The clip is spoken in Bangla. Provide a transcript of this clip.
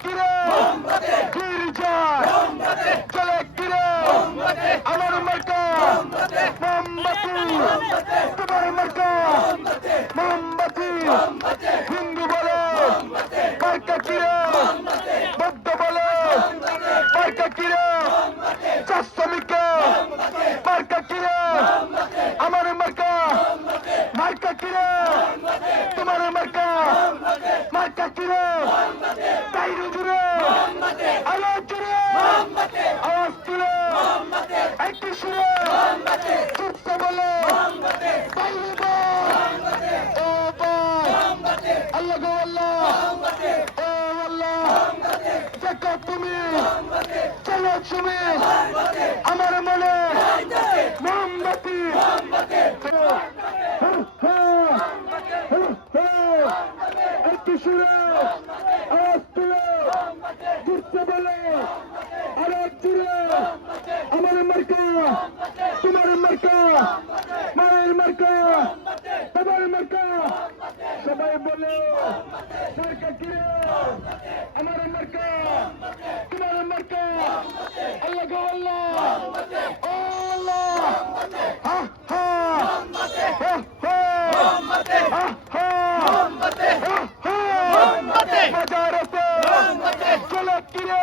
কিরে গির্জায় চলে কিরে আমার মার্কা মোমবাতি তোমার মার্কা মোমবাতি হিন্দু বলে মার্কা কিরে বৌদ্ধ বলে মার্কা কিরে চা শ্রমিককে মার্কা কিরে আমার মার্কা মার্কা কিরে তোমার মার্কা মার্কা কিরে তাইরু জুড়ে আওয়াজ জুড়ে আওয়াজ তুলে একটু সুরে চুপ্ত বলে তাইরু ও আল্লাহ গো আল্লাহ ও আল্লাহ দেখো তুমি চলো তুমি আমার মনে মোমবাতি একটু সুরে আওয়াজ তুলে ঘুরতে বলে আওয়াজ তুলে আমার মার্কা তোমার মার্কা মায়ের মার্কা তোমার মার্কা সবাই বলে মার্কা কিরে আমার মার্কা তোমার মার্কা আল্লাহ গো আল্লাহ ও আল্লাহ হা হা হা হা হা বাজারতে চলে কিরে